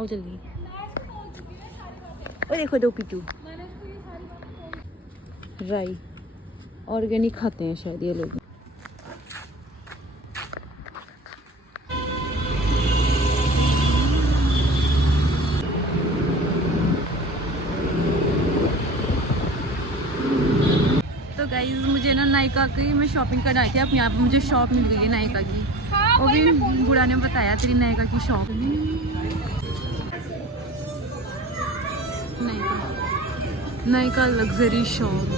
आओ जल्दी। और देखो दो पीटू राई ऑर्गेनिक खाते हैं शायद ये लोग। तो गाइज मुझे ना नायका की मैं शॉपिंग करना आई थी। अब यहाँ पर मुझे शॉप मिल गई है नायका की। वो भी बुढ़ा ने बताया तेरी नायका की शॉप। Nykaa luxury shop.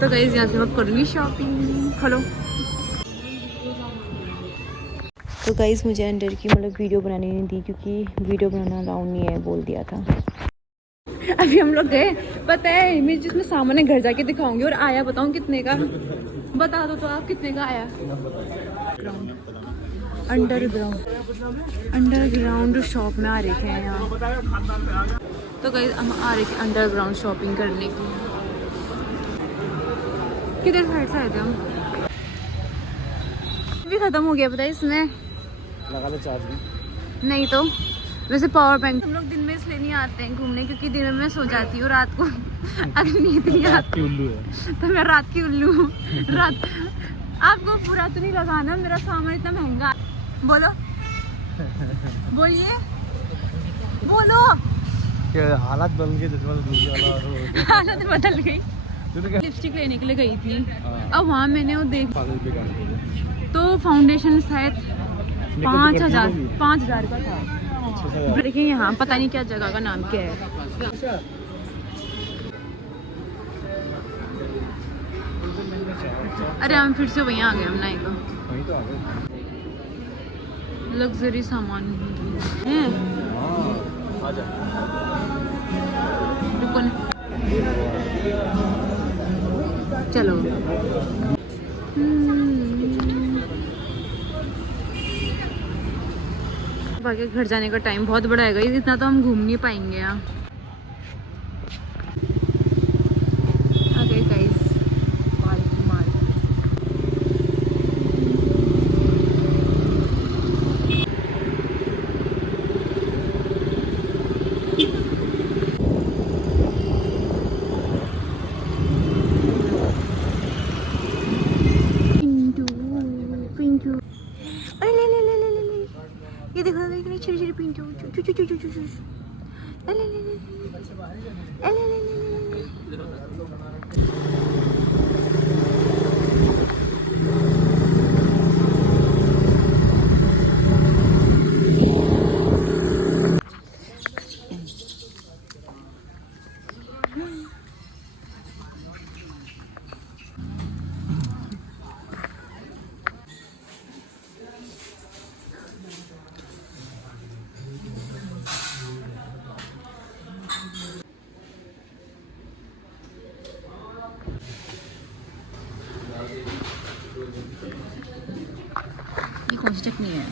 तो गाइज यहाँ से मैं करूँगी शॉपिंग। हेलो तो गाइज मुझे अंडर की मतलब वीडियो बनाने नहीं दी क्योंकि वीडियो बनाना अलाउड नहीं है बोल दिया था। अभी हम लोग गए, पता है मैं जिसमें सामान है घर जाके दिखाऊंगी। और आया बताऊँ कितने का, बता दो तो आप कितने का आया। अंडरग्राउंड शॉप में आ रहे थे यहाँ। तो गाइस हम आ रहे थे अंडरग्राउंड शॉपिंग करने की। किधर साइड से आए थे हम। भी खत्म हो गया पता है इसमें। लगा लो चार्ज भी। नहीं तो वैसे पावर बैंक हम लोग दिन में इसलिए नहीं आते हैं घूमने क्योंकि दिन में मैं सो जाती हूँ। रात को अगर नींद नहीं आती उल्लू है तो मैं रात की उल्लू हूँ। रात आपको पूरा तो नहीं लगाना, मेरा सामान इतना महंगा। बोलो बोलिए बोलो। हालत बदल गई। हालत बदल गई। लिपस्टिक लेने के लिए गई थी। अब वहाँ मैंने वो देख तो फाउंडेशन शायद 5,000 का था। देखिए यहाँ पता नहीं क्या जगह का नाम क्या है। अरे हम फिर से वहीं आ गए। हम नायका लग्जरी सामान है। चलो बाकी घर जाने का टाइम बहुत बड़ा है। इतना तो हम घूम नहीं पाएंगे यहाँ। गाइस ये देखो छोटी छोटी पिंटू चू चू चू चू चू चू। ये कौन सी चटनी है।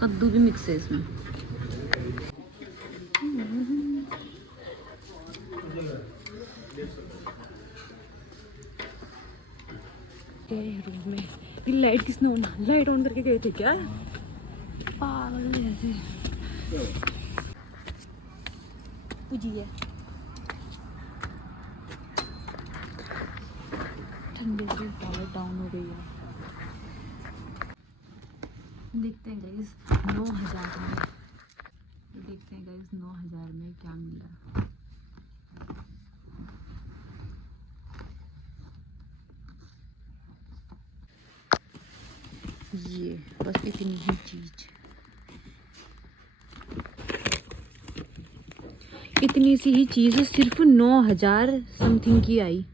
कद्दू भी मिक्स है इसमें। रूम में ये लाइट किसने ऑन लाइट ऑन करके गए थे क्या। पागल जैसे है। ठंडे से पावर डाउन हो गई है। देखते हैं गाइस 9,000 में। देखते हैं गाइस 9,000 में क्या मिला। ये बस इतनी ही चीज, इतनी सी ही चीज सिर्फ 9,000 समथिंग की आई।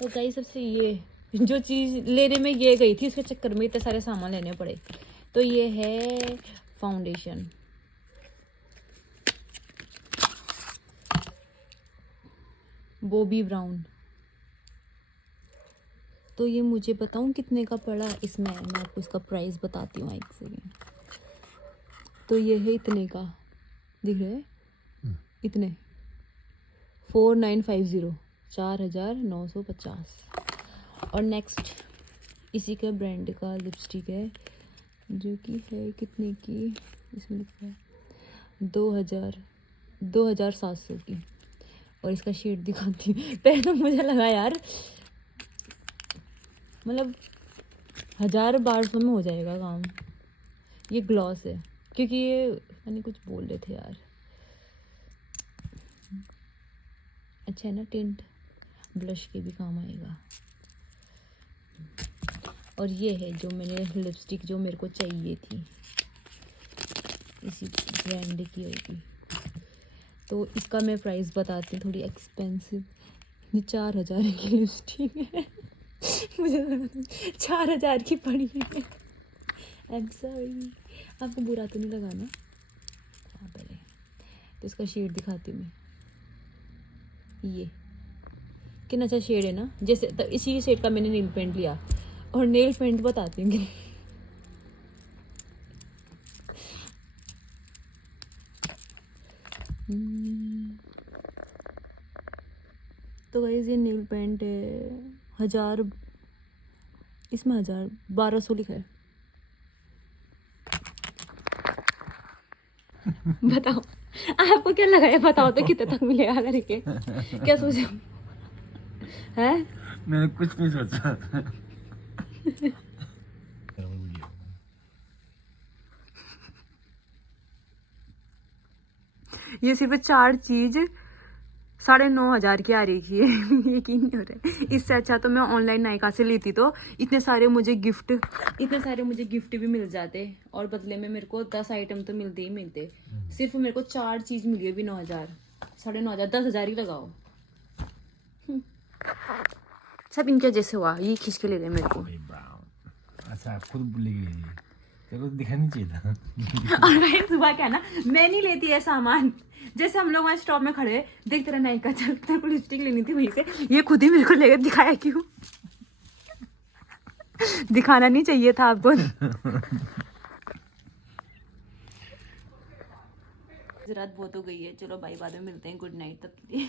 तो गाइस सबसे ये जो चीज लेने में ये गई थी उसके चक्कर में इतने सारे सामान लेने पड़े। तो ये है फाउंडेशन। बॉबी ब्राउन। तो ये मुझे बताऊं कितने का पड़ा इसमें। मैं आपको इसका प्राइस बताती हूँ एक सेकेंड। तो ये है इतने का, दिख रहा है इतने 4950 4,950। और नेक्स्ट इसी के ब्रांड का लिपस्टिक है जो कि है कितने की, इसमें लिखा है 2700 की। और इसका शेड दिखाती हूँ। पहले तो मुझे लगा यार मतलब 1000-1200 में हो जाएगा काम। ये ग्लॉस है क्योंकि ये पता नहीं कुछ बोल रहे थे यार। अच्छा है ना, टिंट ब्लश के भी काम आएगा। और ये है जो मैंने लिपस्टिक जो मेरे को चाहिए थी, इसी ब्रांड की होगी। तो इसका मैं प्राइस बताती हूँ, थोड़ी एक्सपेंसिव। ये 4000 की लिपस्टिक है। मुझे 4000 की पड़ी है। आई एम सॉरी, आपको बुरा तो नहीं लगा ना? हाँ पहले तो इसका शेड दिखाती हूँ मैं। ये कितना अच्छा शेड है ना, जैसे तो इसी शेड का मैंने नेल पेंट लिया। और नेल पेंट बताती हूँ तो गाइस ये नेल पेंट है 1000, इसमें 1200 लिखा है। बताओ आपको क्या लगा है, बताओ तो कितने तक मिलेगा करके। क्या सोचा है? मैंने कुछ नहीं सोचा। ये सिर्फ 4 चीज 9500 की आ रही है। यकीन नहीं हो रहा है। इससे अच्छा तो मैं ऑनलाइन नायका से लेती तो इतने सारे मुझे गिफ्ट भी मिल जाते। और बदले में मेरे को 10 आइटम तो मिलते ही मिलते। सिर्फ मेरे को 4 चीज मिली है भी 9000, 9500, 10,000 ही लगाओ। सब इनके जैसे हुआ, ये खींच के ले गए मेरे को। अच्छा आप खुद भूल गई, तेरे को दिखाना नहीं चाहिए था। और भाई सुबह क्या ना, मैं नहीं लेती है सामान। जैसे हम लोग वहाँ स्टॉप में खड़े देख तेरा नायका चल, तेरे को लिपस्टिक लेनी थी वहीं से, ये खुद ही मेरे को लेकर दिखाया क्यों? दिखाना नहीं चाहिए था आपको। रात बहुत हो गई है, चलो भाई बाद में मिलते हैं, गुड नाइट तब के लिए।